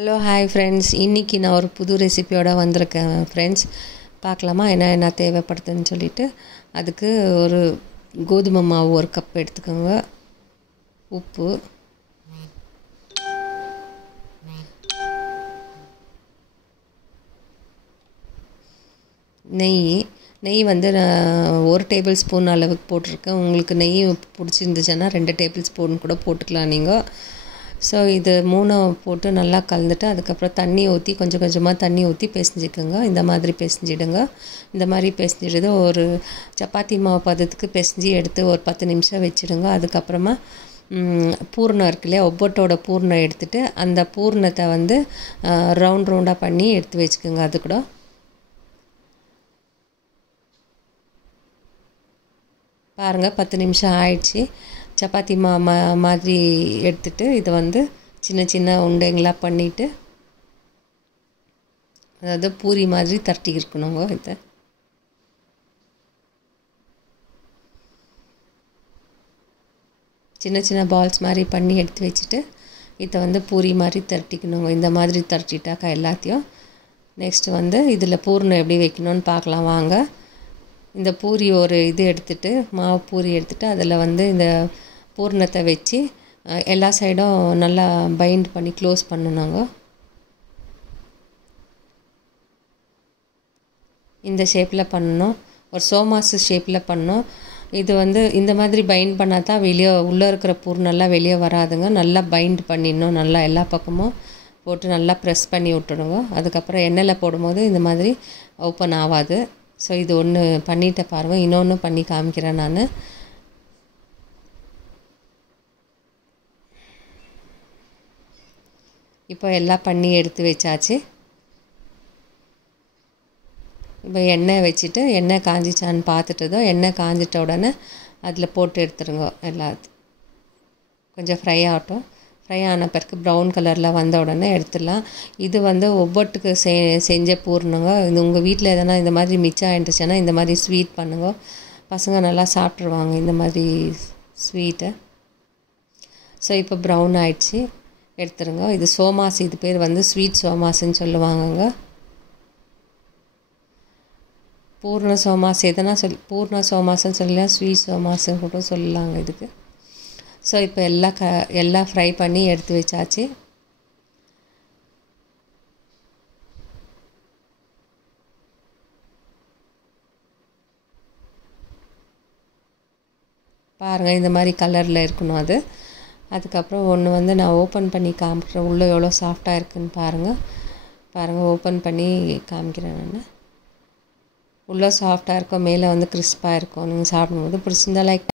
Hello hi friends, இன்றைக்கி நான் ஒரு புது ரெசிபியோடு வந்திருக்கேன் ஃப்ரெண்ட்ஸ். பார்க்கலாமா என்ன தேவைப்படுதுன்னு சொல்லிவிட்டு. அதுக்கு ஒரு கோதுமை மாவு 1 கப் எடுத்துக்கோங்க, உப்பு, நெய் வந்து நான் 1 டேபிள் ஸ்பூன் அளவுக்கு போட்டிருக்கேன். உங்களுக்கு நெய் பிடிச்சிருந்துச்சுன்னா 2 டேபிள் ஸ்பூன் கூட போட்டுக்கலாம் நீங்கள். ஸோ இது 3 போட்டு நல்லா கலந்துட்டு அதுக்கப்புறம் தண்ணி ஊற்றி கொஞ்சம் கொஞ்சமாக தண்ணி ஊற்றி பிசைஞ்சிக்கோங்க. இந்த மாதிரி பிசைஞ்சிடுங்க. இந்த மாதிரி பிசைஞ்சிடுது ஒரு சப்பாத்தி மாவு பதத்துக்கு பிசைஞ்சி எடுத்து ஒரு 10 நிமிஷம் வச்சுடுங்க. அதுக்கப்புறமா பூர்ணம் இருக்கு இல்லையா, ஒவ்வொட்டோட பூர்ணம் எடுத்துகிட்டு அந்த பூர்ணத்தை வந்து ரவுண்டாக பண்ணி எடுத்து வச்சுக்கோங்க. அது கூட பாருங்கள் 10 நிமிஷம் ஆயிடுச்சு. சப்பாத்தி மாதிரி எடுத்துகிட்டு இதை வந்து சின்ன சின்ன உண்டைங்களாக பண்ணிவிட்டு, அதாவது பூரி மாதிரி தட்டி இருக்கணுங்க. இதை சின்ன சின்ன பால்ஸ் மாதிரி பண்ணி எடுத்து வச்சுட்டு இதை வந்து பூரி மாதிரி தட்டிக்கணுங்க. இந்த மாதிரி தட்டிட்டாக்கா எல்லாத்தையும் நெக்ஸ்ட்டு வந்து இதில் பூர்ணம் எப்படி வைக்கணும்னு பார்க்கலாம் வாங்க. இந்த பூரி ஒரு இது எடுத்துகிட்டு மாவு பூரி எடுத்துகிட்டு அதில் வந்து இந்த பூர்ணத்தை வச்சு எல்லா சைடும் நல்லா பைண்ட் பண்ணி க்ளோஸ் பண்ணணுங்க. இந்த ஷேப்பில் பண்ணணும், ஒரு சோமாசு ஷேப்பில் பண்ணணும். இது வந்து இந்த மாதிரி பைண்ட் பண்ணால் தான் உள்ளே இருக்கிற பூர்ணெல்லாம் வெளியே வராதுங்க. நல்லா பைண்ட் பண்ணிடணும், நல்லா எல்லா பக்கமும் போட்டு நல்லா ப்ரெஸ் பண்ணி விட்டுடுங்க. அதுக்கப்புறம் எண்ணெயில் போடும்போது இந்த மாதிரி ஓப்பன் ஆகாது. ஸோ இது ஒன்று பண்ணிவிட்ட பாருங்கள், இன்னொன்று பண்ணி காமிக்கிறேன் நான். இப்போ எல்லாம் பண்ணி எடுத்து வச்சாச்சு. இப்போ எண்ணெய் வச்சுட்டு எண்ணெய் காஞ்சிச்சான்னு பார்த்துட்டதோ, எண்ணெய் காஞ்சிட்ட உடனே அதில் போட்டு எடுத்துருங்க. எல்லாத்தையும் கொஞ்சம் ஃப்ரை ஆகட்டும். ஃப்ரை ஆன பிறகு ப்ரௌன் கலரில் வந்த உடனே எடுத்துடலாம். இது வந்து ஒவ்வொட்டுக்கு செஞ்ச பூர்ணங்க. இது உங்கள் வீட்டில் எதனா இந்த மாதிரி மிச்சம் ஆகிடுச்சுன்னா இந்த மாதிரி ஸ்வீட் பண்ணுங்க. பசங்க நல்லா சாப்பிட்ருவாங்க இந்த மாதிரி ஸ்வீட்டை. ஸோ இப்போ ப்ரௌன் ஆயிடுச்சு, எடுத்துருங்க. இது சோமாஸ், இது பேர் வந்து ஸ்வீட் சோமாஸுன்னு சொல்லுவாங்கங்க. பூர்ண சோமாஸ் எதனா பூர்ண சோமாஸ்ன்னு சொல்லலாம், ஸ்வீட் சோமாஸ்ன்னு கூட சொல்லலாங்க இதுக்கு. ஸோ இப்போ எல்லாம் ஃப்ரை பண்ணி எடுத்து வச்சாச்சு. பாருங்கள் இந்த மாதிரி கலரில் இருக்கணும் அது. அதுக்கப்புறம் ஒன்று வந்து நான் ஓப்பன் பண்ணி காமிக்கிறேன், உள்ளே எவ்வளோ சாஃப்டாக இருக்குதுன்னு பாருங்கள். ஓப்பன் பண்ணி காமிக்கிறேன் நான். உள்ளே சாஃப்டாக இருக்கும், மேலே வந்து கிறிஸ்பாக இருக்கும். நீங்கள் சாப்பிடும்போது பிடிச்சிருந்தா லைக்